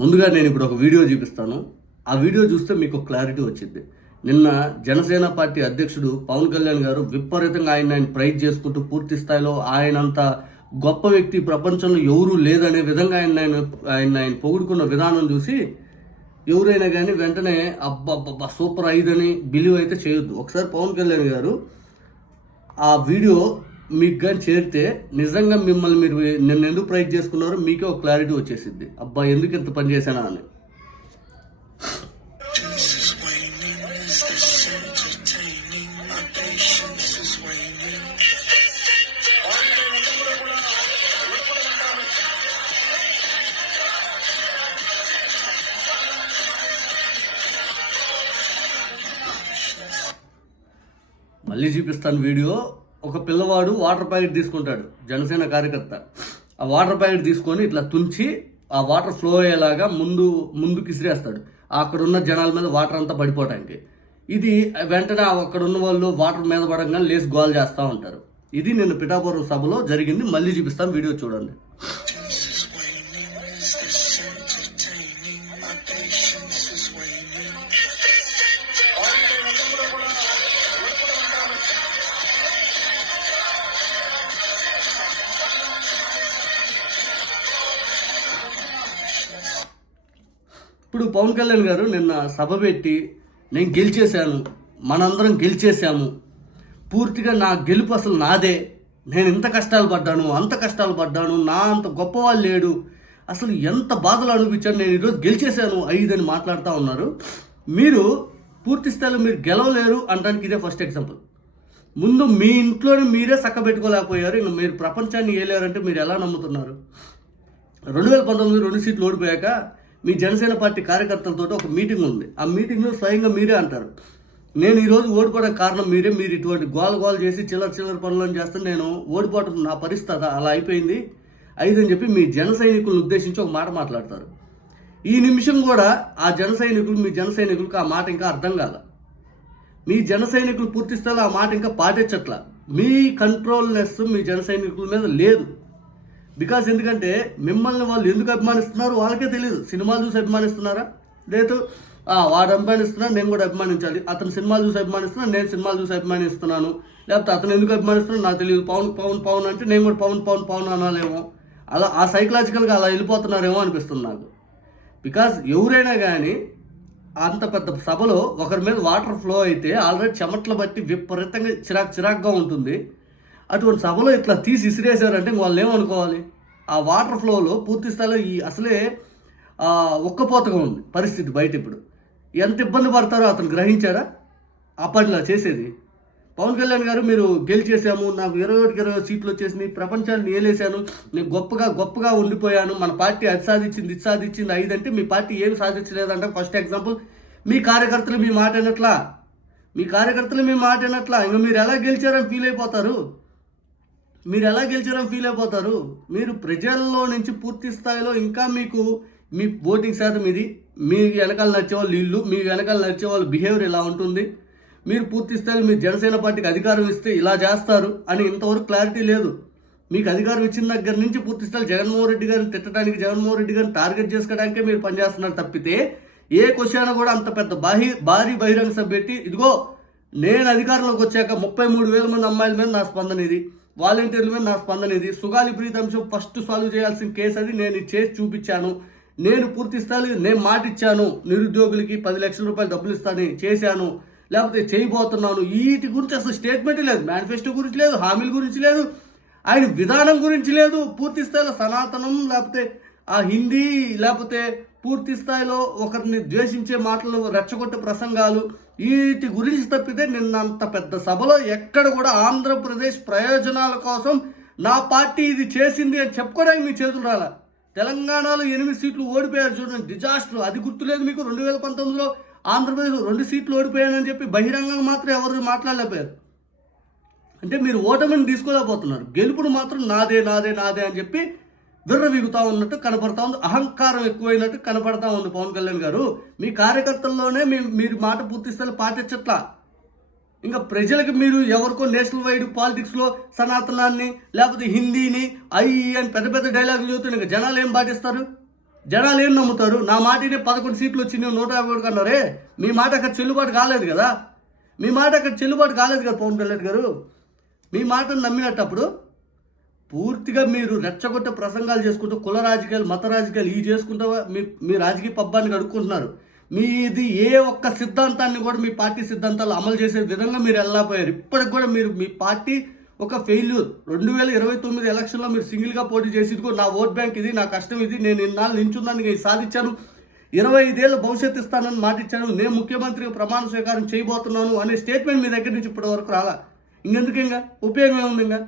ముందుగా నేను ఇప్పుడు ఒక వీడియో చూపిస్తాను. ఆ వీడియో చూస్తే మీకు క్లారిటీ వచ్చింది. నిన్న జనసేన పార్టీ అధ్యక్షుడు పవన్ కళ్యాణ్ గారు విపరీతంగా ఆయన ఆయన ప్రైజ్ చేసుకుంటూ పూర్తి స్థాయిలో ఆయనంత గొప్ప వ్యక్తి ప్రపంచంలో ఎవరూ లేదనే విధంగా ఆయన ఆయన ఆయన ఆయన పొగుడుకున్న విధానం చూసి ఎవరైనా కానీ వెంటనే అబ్బా సూపర్ ఐదని బిలీవ్ అయితే చేయొద్దు. ఒకసారి పవన్ కళ్యాణ్ గారు ఆ వీడియో మీకు కానీ చేరితే నిజంగా మిమ్మల్ని మీరు నిన్న ఎందుకు ప్రైజ్ చేసుకున్నారో మీకే ఒక క్లారిటీ వచ్చేసింది అబ్బా ఎందుకు ఇంత పని చేశానా అని. మళ్ళీ చూపిస్తాను వీడియో. ఒక పిల్లవాడు వాటర్ ప్యాకెట్ తీసుకుంటాడు జనసేన కార్యకర్త. ఆ వాటర్ ప్యాకెట్ తీసుకొని ఇట్లా తుంచి ఆ వాటర్ ఫ్లో అయ్యేలాగా ముందు ముందుకు ఇసిరేస్తాడు. అక్కడ ఉన్న జనాల మీద వాటర్ అంతా పడిపోవటానికి. ఇది వెంటనే అక్కడ ఉన్న వాళ్ళు వాటర్ మీద పడంగా లేసి గోల్ చేస్తూ ఉంటారు. ఇది నేను పిఠాపురం సభలో జరిగింది. మళ్ళీ చూపిస్తాను వీడియో చూడండి. ఇప్పుడు పవన్ కళ్యాణ్ గారు నిన్న సభ పెట్టి నేను గెలిచేశాను. మనందరం గెలిచేశాము. పూర్తిగా నా గెలుపు అసలు నాదే. నేను ఇంత కష్టాలు పడ్డాను అంత కష్టాలు పడ్డాను నా అంత గొప్పవాళ్ళు లేడు. అసలు ఎంత బాధలు అనిపించాను నేను ఈరోజు గెలిచేశాను ఐదని మాట్లాడుతూ ఉన్నారు. మీరు పూర్తి స్థాయిలో మీరు గెలవలేరు అనడానికి ఇదే ఫస్ట్ ఎగ్జాంపుల్ ముందు మీ ఇంట్లోనే మీరే చక్కబెట్టుకోలేకపోయారు ఇంకా మీరు ప్రపంచాన్ని ఏలేరంటే మీరు ఎలా నమ్ముతున్నారు? రెండు వేల పంతొమ్మిది రెండు సీట్లు ఓడిపోయాక మీ జనసేన పార్టీ కార్యకర్తలతో ఒక మీటింగ్ ఉంది. ఆ మీటింగ్లో స్వయంగా మీరే అంటారు. నేను ఈరోజు ఓడిపోవడానికి కారణం మీరే మీరు ఇటువంటి గోల గోల చేసి చిల్లర చిల్లర పనులను చేస్తే నేను ఓడిపోవటం నా పరిస్థితి అలా అయిపోయింది. ఐదని చెప్పి మీ జన సైనికులను ఉద్దేశించి ఒక మాట మాట్లాడతారు. ఈ నిమిషం కూడా ఆ జన సైనికులు మీ జన సైనికులకు ఆ మాట ఇంకా అర్థం కాల. మీ జన సైనికులు పూర్తి ఆ మాట ఇంకా పాటించట్ల. మీ కంట్రోల్నెస్ మీ జన సైనికుల మీద లేదు. బికాస్ ఎందుకంటే మిమ్మల్ని వాళ్ళు ఎందుకు అభిమానిస్తున్నారు వాళ్ళకే తెలియదు సినిమాలు చూసి అభిమానిస్తున్నారా? లేదు. వాడు అభిమానిస్తున్నాడు నేను కూడా అభిమానించాలి. అతను సినిమాలు చూసి అభిమానిస్తున్నాను నేను సినిమాలు చూసి అభిమానిస్తున్నాను. లేకపోతే అతను ఎందుకు అభిమానిస్తున్నాడు నాకు తెలియదు పవన్ పవన్ పవన్ అంటే నేను కూడా పవన్ పవన్ పవన్ అనాలేమో. అలా ఆ సైకలాజికల్గా అలా వెళ్ళిపోతున్నారేమో అనిపిస్తుంది నాకు. బికాజ్ ఎవరైనా కానీ అంత పెద్ద సభలో ఒకరి మీద వాటర్ ఫ్లో అయితే ఆల్రెడీ చెమట్లు బట్టి విపరీతంగా చిరాక్ చిరాక్గా ఉంటుంది. అటువంటి సభలో ఇట్లా తీసి ఇసిరేసారంటే వాళ్ళు ఏమనుకోవాలి ఆ వాటర్ ఫ్లోలో పూర్తి స్థాయిలో ఈ అసలే ఒక్కపోతగా ఉక్కపోతగా ఉంది పరిస్థితి బయట ఇప్పుడు ఎంత ఇబ్బంది పడతారో అతను గ్రహించారా ఆ పనిలా చేసేది. పవన్ కళ్యాణ్ గారు మీరు గెలిచేసాము నాకు ఇరవై ఒకటికి ఇరవై సీట్లు వచ్చేసినాయి ప్రపంచాన్ని ఏలేశాను నేను గొప్పగా గొప్పగా ఉండిపోయాను మన పార్టీ అది సాధించింది ఇది సాధించింది ఐదంటే మీ పార్టీ ఏమి సాధించలేదంటే. ఫస్ట్ ఎగ్జాంపుల్ మీ కార్యకర్తలు మీ మాట వినట్లా? మీ కార్యకర్తలు మీ మాట వినట్లా? ఇంకా మీరు ఎలా గెలిచారని ఫీల్ అయిపోతారు? మీరు ఎలా గెలిచారని ఫీల్ అయిపోతారు. మీరు ప్రజల్లో నుంచి పూర్తి స్థాయిలో ఇంకా మీకు మీ ఓటింగ్ శాతం ఇది. మీ వెనకాల నచ్చే వాళ్ళు ఇల్లు మీ వెనకాల నచ్చే వాళ్ళ బిహేవియర్ ఇలా ఉంటుంది. మీరు పూర్తి స్థాయిలో మీరు జనసేన పార్టీకి అధికారం ఇస్తే ఇలా చేస్తారు అని ఇంతవరకు క్లారిటీ లేదు. మీకు అధికారం ఇచ్చిన దగ్గర నుంచి పూర్తి స్థాయి జగన్మోహన్ రెడ్డి గారిని తిట్టడానికి జగన్మోహన్ రెడ్డి గారిని టార్గెట్ చేసుకోవడానికే మీరు పనిచేస్తున్నారు తప్పితే ఏ క్వశ్చన్ కూడా అంత పెద్ద బాహి భారీ బహిరంగ సభ పెట్టి ఇదిగో నేను అధికారంలోకి వచ్చాక ముప్పై మూడు వేల మంది అమ్మాయిల మీద నా స్పందన ఇది. వాలంటీర్ల మీద నా స్పందన ఇది. సుగాలి ప్రీతి అంశం ఫస్ట్ సాల్వ్ చేయాల్సిన కేసు అది. నేను చేసి చూపించాను. నేను పూర్తిస్తాను నేను మాట ఇచ్చాను. నిరుద్యోగులకి పది లక్షల రూపాయలు డబ్బులు ఇస్తాను చేశాను. లేకపోతే చేయబోతున్నాను. వీటి గురించి అసలు స్టేట్మెంట్ లేదు. మేనిఫెస్టో గురించి లేదు. హామీల గురించి లేదు. ఆయన విధానం గురించి లేదు. పూర్తి స్థాయిలో సనాతనం లేకపోతే ఆ హిందీ లేకపోతే పూర్తి స్థాయిలో ఒకరిని ద్వేషించే మాటలు రెచ్చగొట్టే ప్రసంగాలు వీటి గురించి తప్పితే నిన్నంత పెద్ద సభలో ఎక్కడ కూడా ఆంధ్రప్రదేశ్ ప్రయోజనాల కోసం నా పార్టీ ఇది చేసింది అని చెప్పుకోవడానికి మీ చేతులు రాలా? తెలంగాణలో ఎనిమిది సీట్లు ఓడిపోయారు చూడండి. డిజాస్టర్. అది గుర్తులేదు మీకు? రెండు వేల పంతొమ్మిదిలో ఆంధ్రప్రదేశ్లో రెండు సీట్లు ఓడిపోయానని చెప్పి బహిరంగంగా మాత్రం ఎవరు మాట్లాడలేకపోయారు. అంటే మీరు ఓటమిని తీసుకోలేకపోతున్నారు. గెలుపుడు మాత్రం నాదే నాదే నాదే అని చెప్పి విర్రవీగుతా ఉన్నట్టు కనపడతా ఉంది. అహంకారం ఎక్కువైనట్టు కనపడతా ఉంది పవన్ కళ్యాణ్ గారు. మీ కార్యకర్తల్లోనే మీ మీరు మాట పూర్తి పాటించట్లా? ఇంకా ప్రజలకు మీరు ఎవరికో నేషనల్ వైడ్ పాలిటిక్స్లో సనాతనాన్ని లేకపోతే హిందీని ఐ అని పెద్ద పెద్ద డైలాగులు చెబుతున్నారు ఇంకా జనాలు ఏం పాటిస్తారు? జనాలు ఏం నమ్ముతారు? నా మాటనే పదకొండు సీట్లు వచ్చి నేను నూట యాభై ఒకటి అన్నారే మీ మాట అక్కడ చెల్లుబాటు కాలేదు కదా? మీ మాట అక్కడ చెల్లుబాటు కాలేదు కదా పవన్ కళ్యాణ్ గారు? మీ మాటను నమ్మినట్టప్పుడు పూర్తిగా మీరు రెచ్చగొట్టే ప్రసంగాలు చేసుకుంటూ కుల రాజకీయాలు మత రాజకీయాలు ఇవి చేసుకుంటూ మీ మీ రాజకీయ పబ్బాన్ని గడుపుకుంటున్నారు మీది ఏ ఒక్క సిద్ధాంతాన్ని కూడా మీ పార్టీ సిద్ధాంతాలు అమలు చేసే విధంగా మీరు వెళ్ళకపోయారు ఇప్పటికి కూడా మీరు మీ పార్టీ ఒక ఫెయిల్యూర్ రెండు వేల ఇరవై తొమ్మిది ఎలక్షన్లో మీరు సింగిల్గా పోటీ చేసి నా ఓట్ బ్యాంక్ ఇది నా కష్టం ఇది నేను ఇన్నాళ్ళు నించున్నాను ఇది సాధించాను. ఇరవై ఐదేళ్ళు భవిష్యత్తు ఇస్తానని మాట ఇచ్చాను నేను ముఖ్యమంత్రి ప్రమాణ స్వీకారం చేయబోతున్నాను అనే స్టేట్మెంట్ మీ దగ్గర నుంచి ఇప్పటి వరకు రాలా. ఇంకెందుకు ఇంకా? ఉపయోగం ఏముంది ఇంకా?